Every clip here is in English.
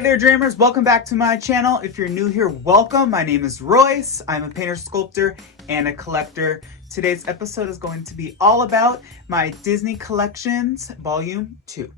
Hey there dreamers, welcome back to my channel. If you're new here, welcome. My name is Royce. I'm a painter, sculptor, and a collector. Today's episode is going to be all about my Disney Collections Volume 2.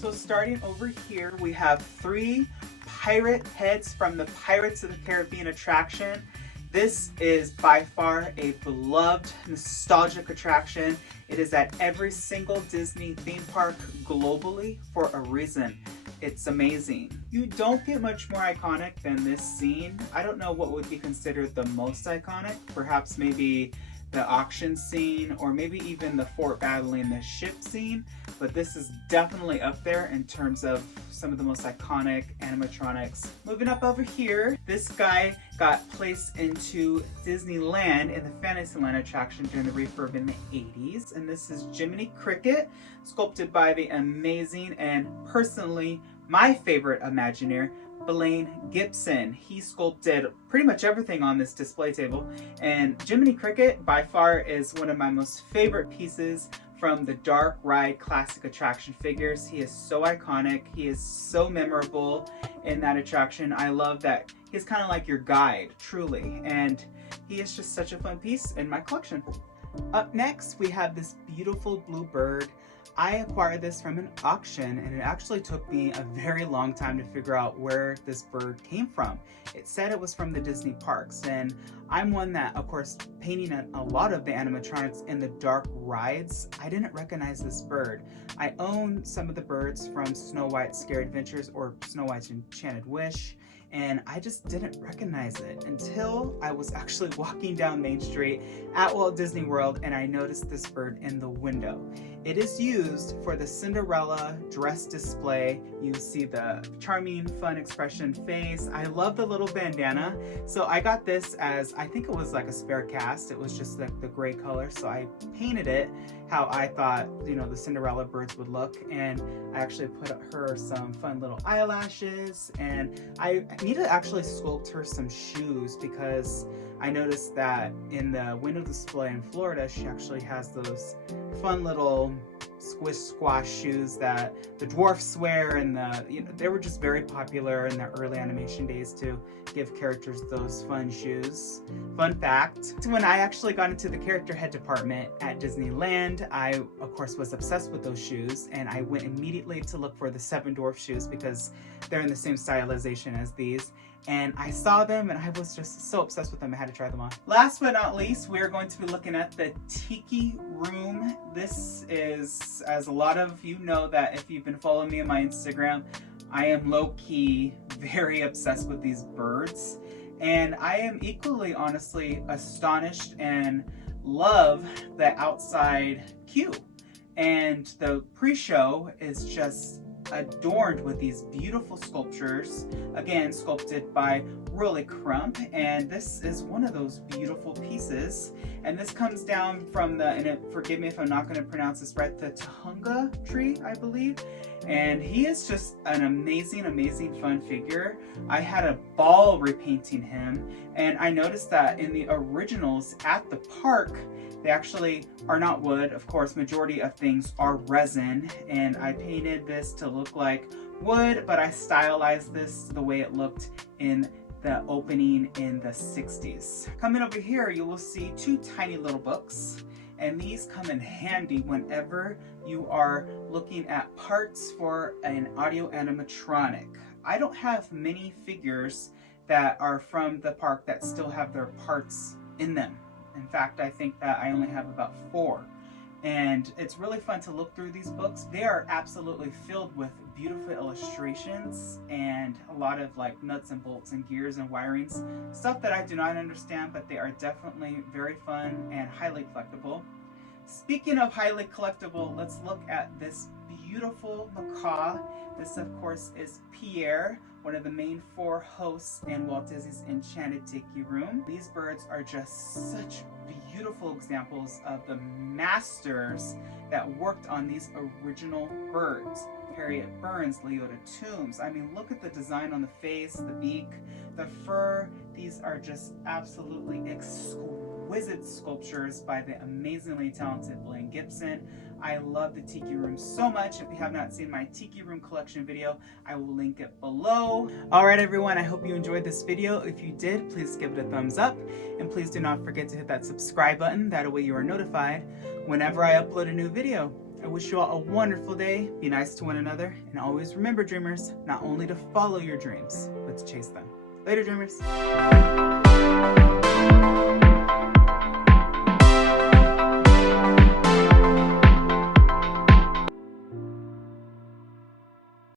So starting over here, we have 3 pirate heads from the Pirates of the Caribbean attraction. This is by far a beloved, nostalgic attraction. It is at every single Disney theme park globally for a reason. It's amazing. You don't get much more iconic than this scene. I don't know what would be considered the most iconic. Perhaps maybe the auction scene, or maybe even the fort battling the ship scene, but this is definitely up there in terms of some of the most iconic animatronics. Moving up over here, this guy got placed into Disneyland in the Fantasyland attraction during the refurb in the 80s, and this is Jiminy Cricket, sculpted by the amazing and personally my favorite Imagineer, Blaine Gibson. He sculpted pretty much everything on this display table, and Jiminy Cricket by far is one of my most favorite pieces from the Dark Ride Classic attraction figures. He is so iconic, he is so memorable in that attraction. I love that he's kind of like your guide, truly, and he is just such a fun piece in my collection. Up next, we have this beautiful blue bird. I acquired this from an auction, and it actually took me a very long time to figure out where this bird came from. It said it was from the Disney parks, and I'm one that, of course, painting a lot of the animatronics in the dark rides, I didn't recognize this bird. I own some of the birds from Snow White's Scary Adventures or Snow White's Enchanted Wish, and I just didn't recognize it until I was actually walking down Main Street at Walt Disney World, and I noticed this bird in the window. It is used for the Cinderella dress display. You see the charming, fun expression face. I love the little bandana. So I got this as, I think it was like a spare cast. It was just like the gray color. So I painted it how I thought, you know, the Cinderella birds would look. And I actually put her some fun little eyelashes. And I need to actually sculpt her some shoes, because I noticed that in the window display in Florida, she actually has those fun little squish squash shoes that the dwarfs wear, and they were just very popular in the early animation days to give characters those fun shoes. Fun fact, when I actually got into the character head department at Disneyland, I of course was obsessed with those shoes, and I went immediately to look for the 7 dwarf shoes because they're in the same stylization as these. And I saw them and I was just so obsessed with them, I had to try them on. Last but not least, we're going to be looking at the Tiki Room. This is, as a lot of you know that if you've been following me on my Instagram, I am low-key very obsessed with these birds. And I am equally, honestly, astonished and love the outside queue. And the pre-show is just adorned with these beautiful sculptures, again sculpted by Rolly Crump, and this is one of those beautiful pieces. And this comes down from the, and forgive me if I'm not going to pronounce this right, the Tahunga tree, I believe. And he is just an amazing, amazing fun figure. I had a ball repainting him, and I noticed that in the originals at the park, they actually are not wood. Of course, majority of things are resin, and I painted this to look like wood, but I stylized this the way it looked in the opening in the 60s. Coming over here, you will see 2 tiny little books, and these come in handy whenever you are looking at parts for an audio animatronic. I don't have many figures that are from the park that still have their parts in them. In fact, I think that I only have about 4. And it's really fun to look through these books. They are absolutely filled with beautiful illustrations and a lot of like nuts and bolts and gears and wirings. Stuff that I do not understand, but they are definitely very fun and highly collectible. Speaking of highly collectible, let's look at this beautiful macaw. This, of course, is Pierre, one of the main 4 hosts in Walt Disney's Enchanted Tiki Room. These birds are just such beautiful examples of the masters that worked on these original birds. Harriet Burns, Leota Toombs. I mean, look at the design on the face, the beak, the fur. These are just absolutely exquisite sculptures by the amazingly talented Blaine Gibson. I love the Tiki Room so much. If you have not seen my Tiki Room collection video, I will link it below. All right, everyone, I hope you enjoyed this video. If you did, please give it a thumbs up. And please do not forget to hit that subscribe button. That way you are notified whenever I upload a new video. I wish you all a wonderful day. Be nice to one another. And always remember, dreamers, not only to follow your dreams, but to chase them. Later, dreamers.